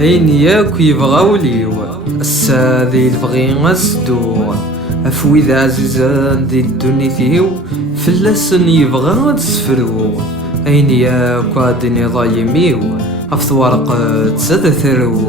أين ياك يبغى وليو السادي البغي أسدو أفويد عزيزان دي الدنيتيو فلسن يبغى تسفرو أين ياك عدني ضايميو أفت ورقة تسد ثرو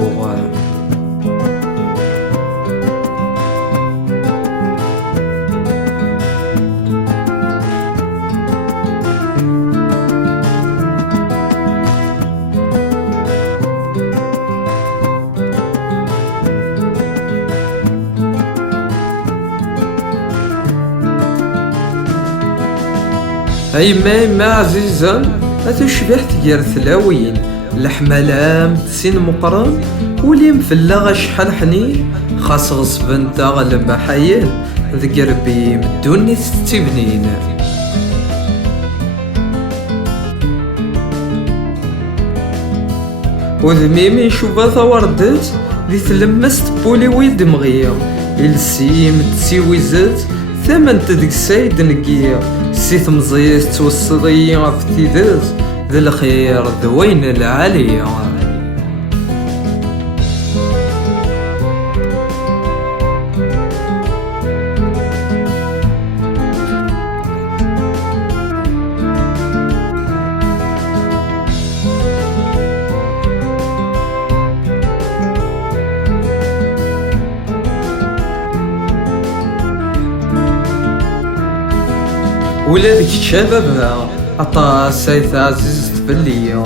أيما عزيزا أتشبه تجار ثلاوين الحملام تسين مقرن ولي مفلا شحال حنين خاص غصب انت غلب حيين ذكر بي مدوني تستبنين وذميمي شوفا ثوردت ذي تلمست بولي ويد مغيا السيم تسيوي زت ثمن تدق سايد نقيا سيث مزيز توصلي عفتيدز ذي الخير ذوين العالية ولا ذيك الشباب عطا سايث عزيز تبلي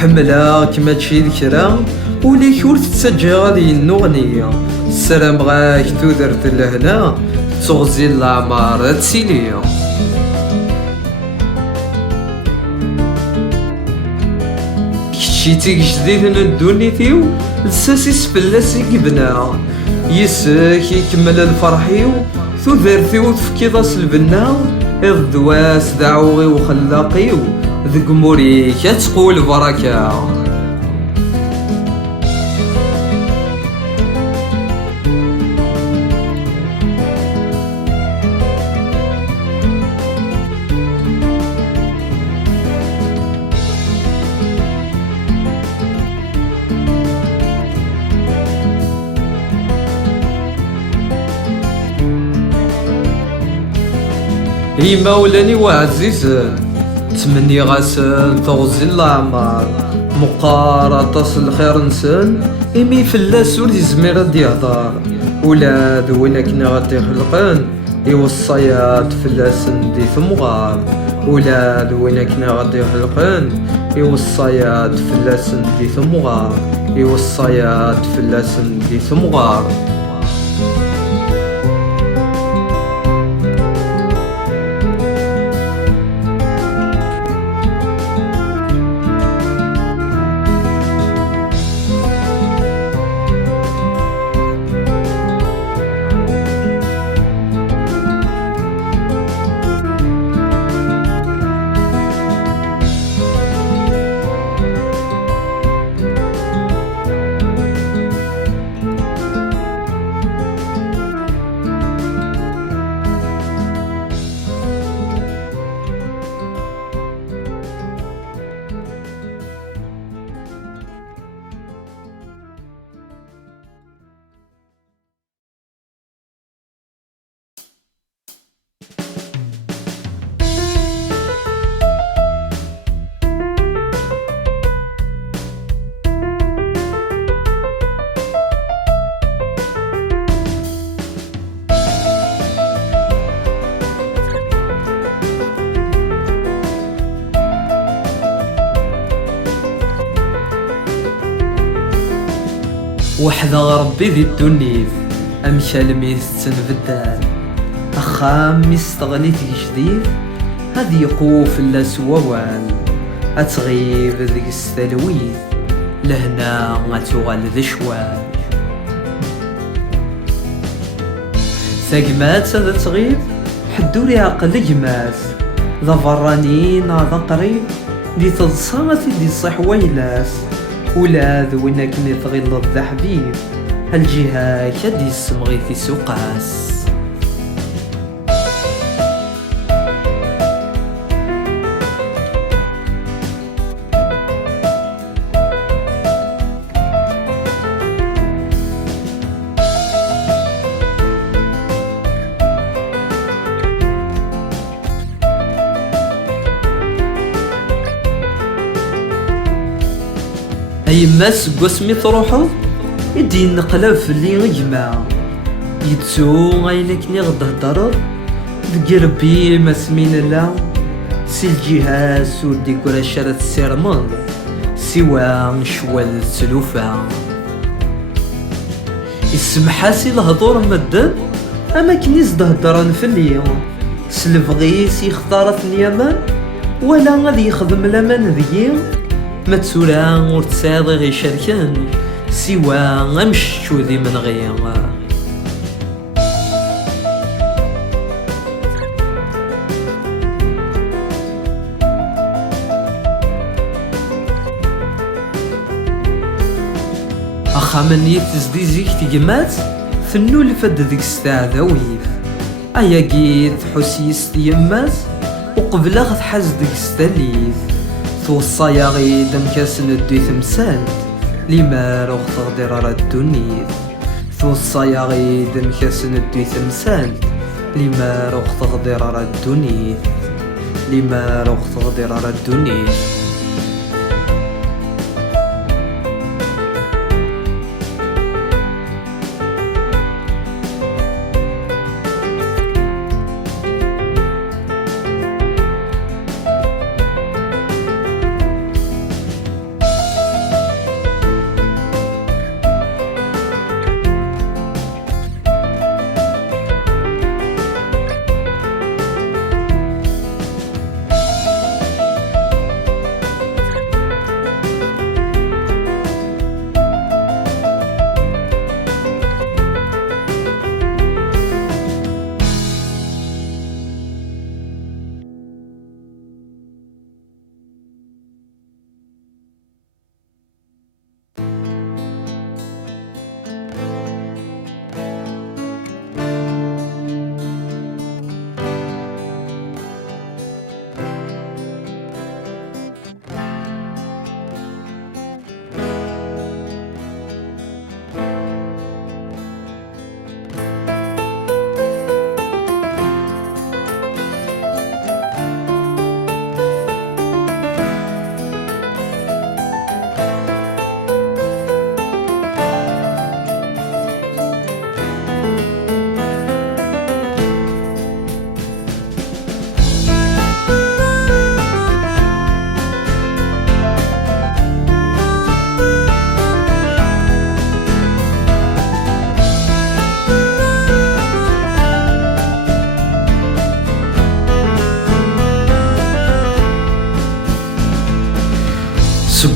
حملة كما تشي ذكرى وليك ور تتسجى غادي النغنية السلام غاك تودرت لهنا تغزي العمارة تسيلية كتشي تيك جديد ندوني تيو لساسيس فلاسي قبنا يسك يكمل الفرحيو ثوذرتيو تفكيضاس البنا الدواس دعوغي وخلاقيو ذق موري كتقول بركة هي مولاني وعزيزان تمني غاسن تغزي الأعمار مقارطة الخير نسان إمي فلاس ولي زمير دي يهضر ولاد وين كنا غادي خلقان يوصيات فلاسن دي ثمغار ولاد وين كنا غادي خلقان يوصيات فلاسن دي ثمغار يوصيات فلاسن دي ثمغار وحذا ربي ذي الدنيف أمشال ميس تنبدال أخام مستغني جديد هاد يقوف لا سووال أتغيب ذيك السلويث لهنا غتوغال ذي شوال ثقمات هذا تغيب حدوري عقل جماس ذا فرانين هذا قريب دي تضصاتي دي صح ويلاس ولاد وين كني تغيض ذا حبيب هالجهة كدي السمغي في سوقاس عيماس قسمي تروحو يدي نقلب في اللي جماعة يتسو غاينكني غدهدرض دقي ربي ما سمين لا سي الجهاز والديكوراشن السيرمون سوا شوال السلوفة يسمحاسي الهضور مدن اما كنيز دهدران في اليوم سلفغيس يختارت اليمن ولا غادي يخدم لمن ذي ما تسورا ور تساعد غي شركان سوا غمشتو ذي من غير أخامني تزديزيك تيجمات فنو لفد ذيك الساعة ذويف أيا جيت حسيس تيمات وقبل غد حاز ديك الستاليف توصايا غيد مكاسن الدي تمسالت لما روغ تغدير راه الدنيث توصايا غيد مكاسن الدي تمسالت لما روغ تغدير راه الدنيث لما روغ تغدير راه الدنيث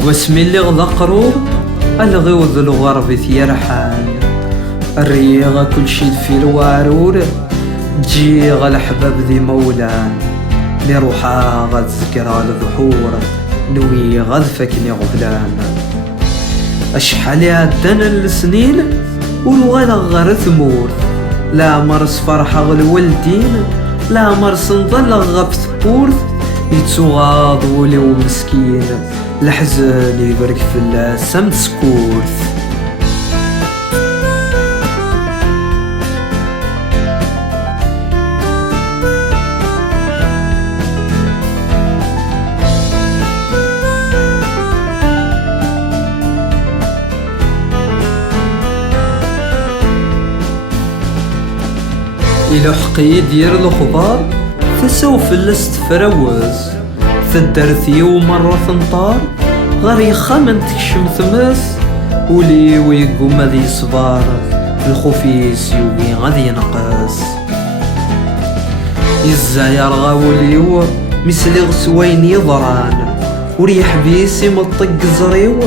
سقواسمي اللي غدا قرور الغيوض الغرب ثيرحان الريغ كل شي في الوارور تجي الحباب ذي مولان لي روحا غاد ذكرى الظهور نوي غاد فاكني غبلان اشحال عدنا السنين والغلا غير ثمور لا مرس فرحة الوالدين لا مرس نضل غاب ثبورث يتسوغاض ولو مسكين الحزن يبرك في اللاسم سكورث إلى حقي دير الخضار فسوف الاستفراوز فالدرثي ومرة ثنطار غير يخمن تكشم ثماس ولي ويقوم ذي صبار الخوفيس يوغي غادي ينقص يزاير غاوليو مثل غسوين يضران وريح بيسي مطق زريو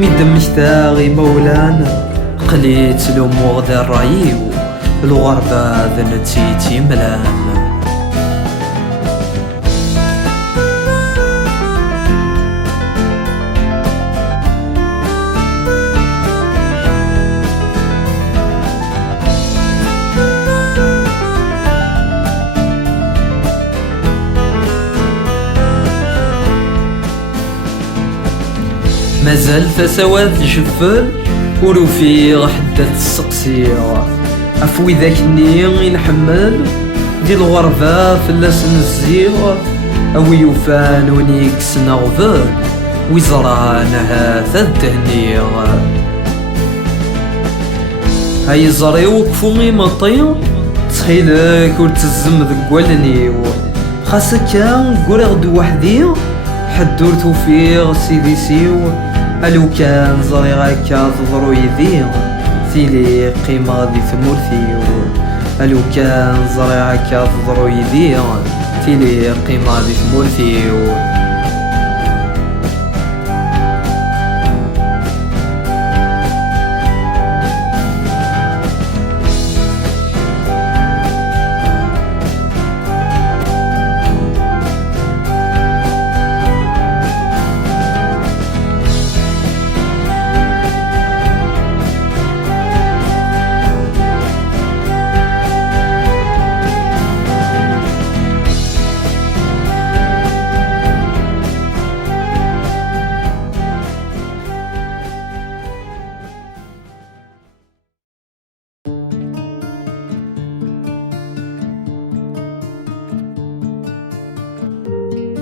ميدم مشتاغي مولانا قليت لأمو غدا الرايو الغربة ذنتيتي ملان مازال تسوات جفل ولو في غحدة السقسية أفوي ذاك الني نحمل دي الغربة فلاس نزيغ أوي يوفان ونيكس نغفل ويزرعنا الدهنية. هاي زري وقفو غيما طيو تخيلك ورتزم ذك والنيو خاصك كان قولي غدو وحدي حدور توفيق سيدي سيو. الو كان زري غاكا تضرو يدي تيلي قيمة غادي ثمورثيو. الو كان زري غاكا تضرو يدي تيلي قيمة غادي ثمورثيو.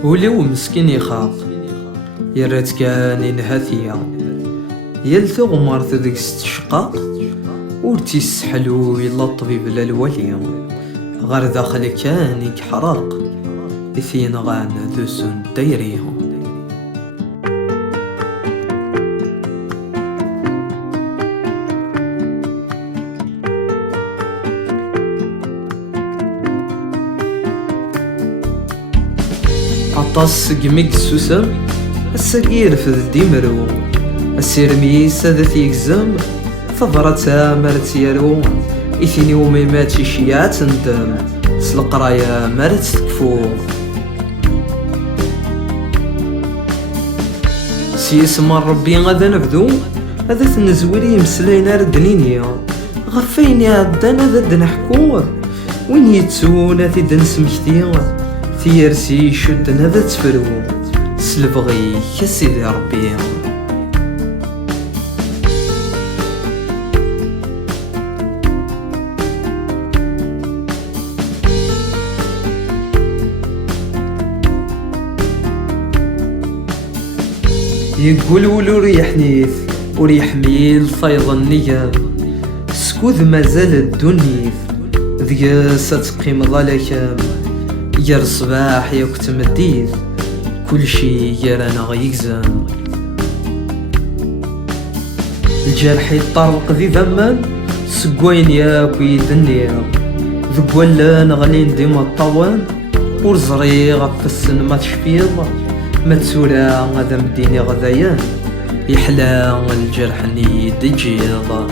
ولو مسكين يخاف يرات كان ينهثيا يلثغ مرت ديك ستشقاق ورتي السحلو يلا الطبيب للولي غير داخل كان يكحرق إثين غان دوسون دايريهم. عطاس قميق السوسم السكير في الديمرو السيرميس هذا تيكزم ثضرتها مرت يارو إثني وميمات شيات ندم سلقرايا مرت تكفو. سيسم ربي غادا نبدو هذا تنزولي مسلينا ردنينيا غفين عدان هذا نحكو وين يتسونا تيدن سمكتيا تيرسي شدن هذا تفرو سلبغي كسيدي ربي. يقول ولو ريح نيث وريح ميل فيض النيام سكوذ مازال الدنيث ذيا ستقيم ظلكام يا الصباح يا كنت مديث كل شي يرانا غيكزام. الجرح يطرق ذي ذمان سقوين ياك ويدنيا ذق ولا نغلين ديما الطوان ورزري غف السن ما تشفيض ما تسولا غدا مديني غذايان يحلى الجرح نيد جيض.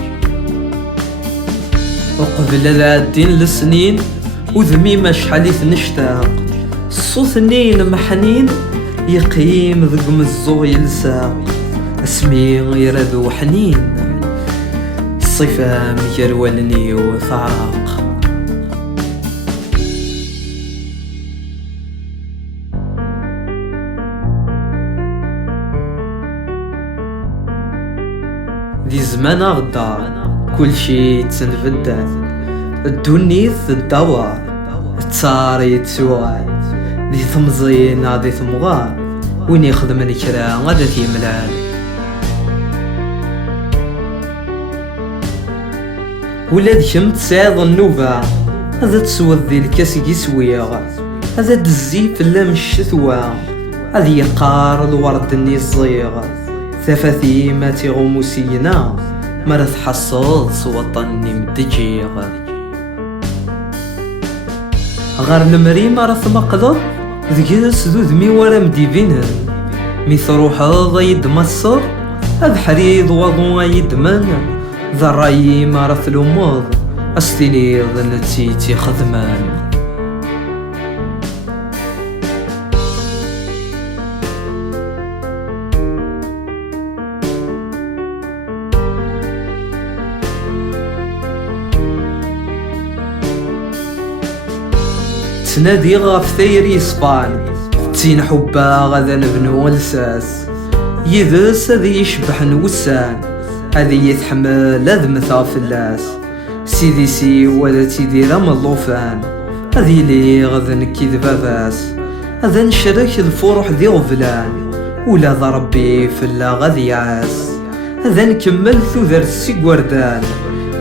وقبل العدين لسنين وذميمة شحاليت نشتاق الصوت نين محنين يقيم ذقم الزو يلساق اسمي يردو حنين الصفام يرولني وثعراق. ذي زمان غدا كل شي تنفدد الدنيث الدواء التاري تسوع ذي ثمزين غادي ثمغار وين يخدم الكرا غادا تيملال. ولاد كم تسعيض النوبة هذا تسوى ذي الكاس يسويغ هذا دزي في اللام الشثوى هذا يقار الورد النيزيغ ثفاثي ما تيغمو سينا مرا تحصل سوطني مدجيغ. غار المري مرا ثمقضر ذكي سدود مي ورا مديفينن مي تروح ضيد مصر هذا حريض وضو يدمن ذا الراي مرا ثلومض استيني ظنتي تيخدمان. تنادي غاف ثيري سبان تين حبا غدا نبنو لساس يذس هذي يشبح نوسان هذي يتحمل لازم ثاف اللاس سيدي سي ولا تيدير ملوفان هذي لي غدا نكي ذباباس هذا نشرك الفروح ذي غفلان ولا ذا ربي فلا غادي يعاس. هذا نكمل ذر السي وردان،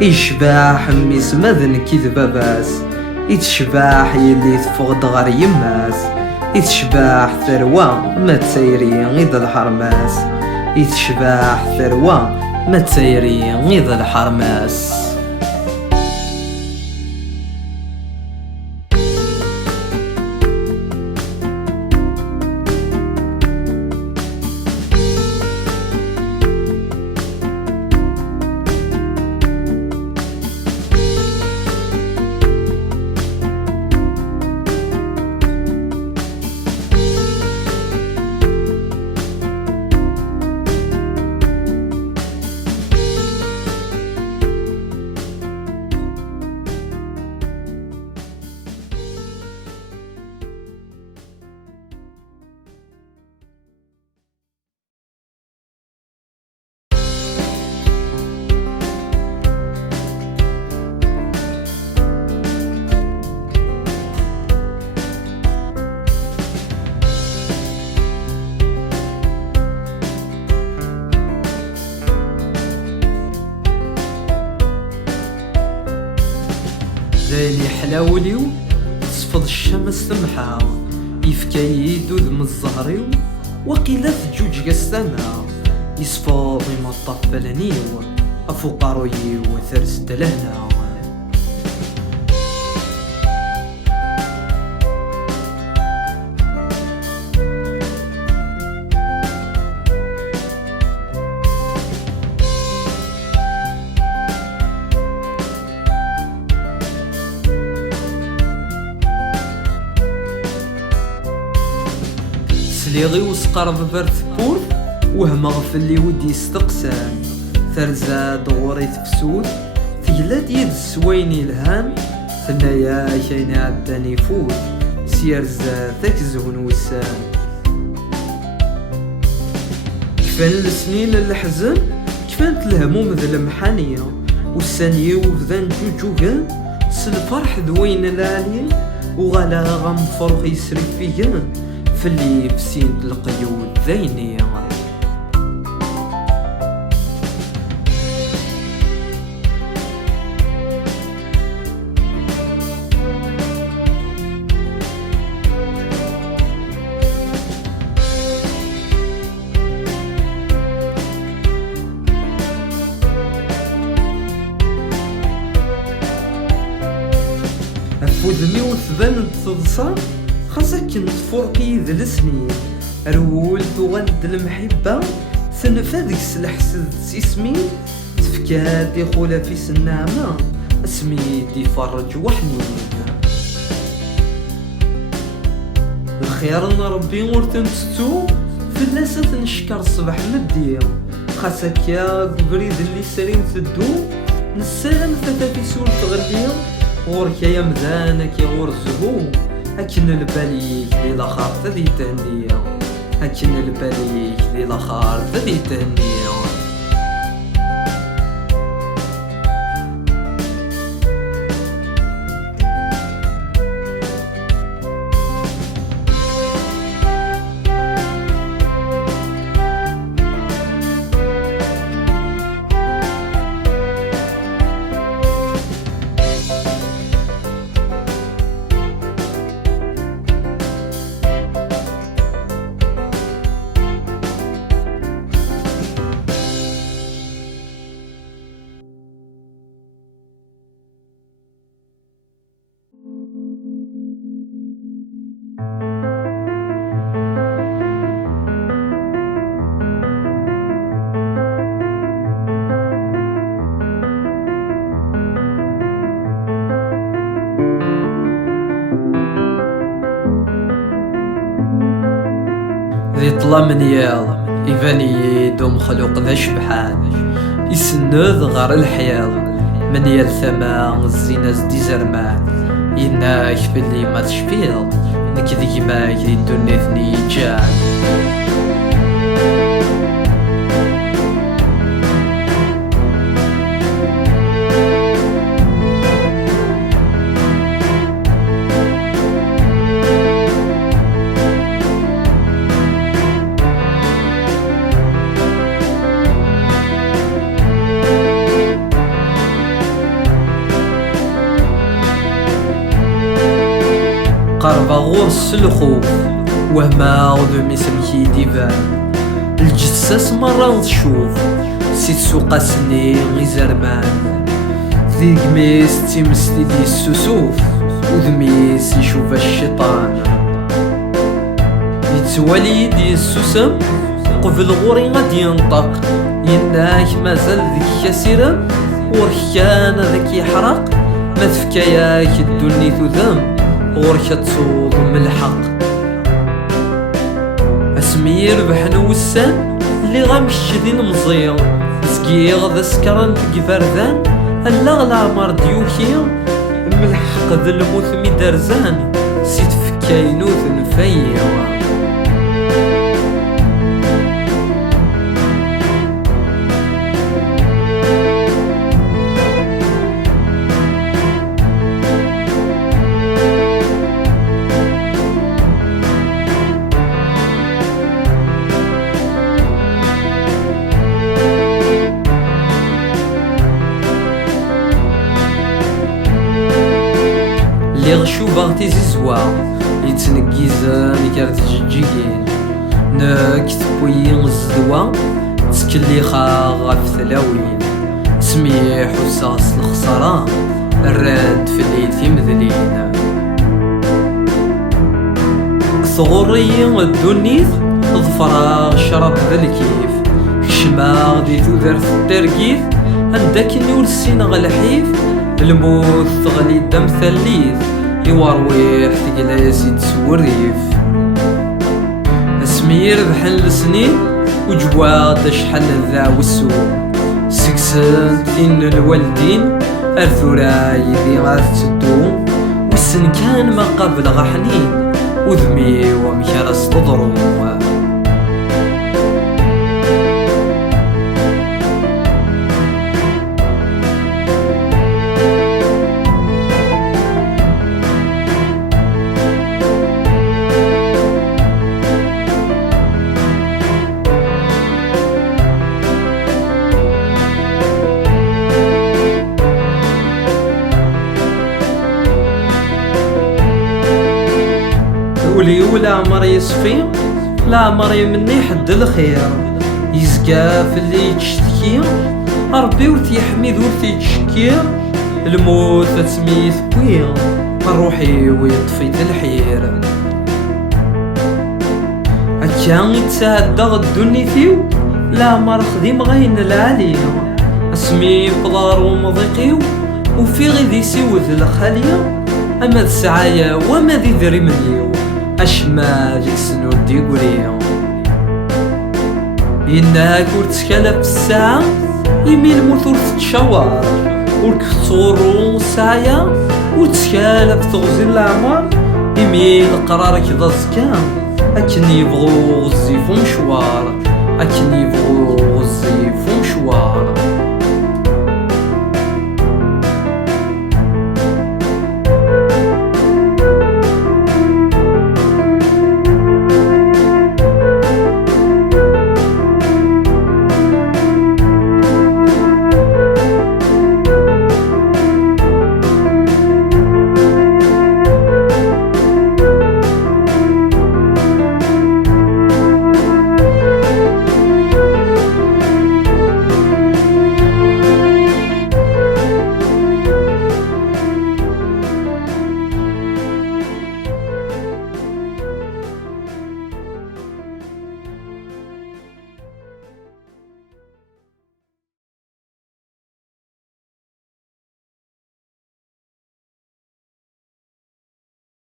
يشباح ميس ماذن كيد باباس، يتشباح يلي تفقد غار يماس، يتشباح ثروة ما تسيري غيض الحرماس، يتشباح ثروة ما تسيري غيض الحرماس. زين يحلاوليو تصفض الشمس تمحى، يفكا يدو ذم الزهريو وقيلة جوج قسامة، يصفاض ما طفلنيو افوق رويي وثرس دلهنا. سليغي وسقر ببرد بور وهم غفلي ودي يستقسان، ثرزا دغوري تفسود تجلاد يد السويني الهان، ثنايا كاين عداني فوت سيرزا تكزهن وسان. كفان السنين الحزن كفانت الهموم ذا المحانية، والسانية وفذان جوجوغان سالفرح ذوين العالية، وغالا غام فرق يسري فيان فاللي بسين القيود ذيني. أفوذني وثبان تضصى خاصك نتفرقي ذا السنين، رول تغلد المحبة سنفادك سلحسد سيسمين، تفكاد يخولا في سنامة اسمي دي فرج وحنين. الخير ربي ورتن تستو فلاسة نشكر الصبح مدية، خاصك يا قبريد اللي سرين تدو نسالم ثلاثة في سور تغلية، غورك يا مذانك يا غور الزهو، أكن الباليك لي لاخر تذي تهنية، أكن الباليك لي لاخر تذي تهنية. ذي طلا من ياض يباني دوم خلوق ذا شبحان، يسنوذ غار الحياض من يال ثما الزينة زدي زرمان، يناك باللي ما تشفيض نك ذيك ماك ذي الدنيا جان. قرب غرس الخوف وهما غدو مسمكي ديبان الجساس مرة تشوف سيت سوق سنين غي زرمان ذيك ميس تيمسلي دي السسوف وذميس يشوف الشيطان يتوالي دي السوسم قبل غوري غادي ينطق يناك مازال ذيك كاسيرم وركان ذاك يحرق ما تفكاياك الدنيا ذم غورك تصوض من الحق اسمي ربح نوسان اللي غامشدين مزير سكيغ ذا سكران تقفردان الا غلامر ديوكي ملحق ذا الموت ميدرزان سيت فكاينوث نفيا اللي غشوفا تيزي زوار يتنقيزان كارت جيجين ناك تبوين الزدوى تسكلي غاف ثلاوين سميح وساس الخسارة الراد في الليل مذلين صغوري الدنيث ظفرا شرب ذا الكيف كشما دي تودرت التركيف عندك نور السين غالحيف الموت تغلي الدم ثليث يوارويح تقلاس يتسوريف اسمي ربح السنين وجواد شحال ذا والسوق سكسن ثين الوالدين الثراي ذي غاث تدو والسن كان ما قبل غحنين وذمي ومكرس تضرو ولي ولا عمر يصفي لا عمر يمني حد الخير يزقى في اللي تشتكي ربي ورث يحمد ورث يتشكي الموت تسميث بويا روحي ويطفي الحير أكان يتساعد الدنيا فيو لا عمر خديم غين العالية اسمي بضار ومضيقيو وفي غيدي سيوذ الخالية أما السعايا وما ذي ذري منيو أشما جيك سنو ديقوليا إنها كورت تكالب الساعة يمين موثور تتشوار وركتورو ساعيا وتكالب تغزي العمر يمين قرارك ذا الزكام أكن يبغو غزيفو مشوار أكن يبغو غزيفو مشوار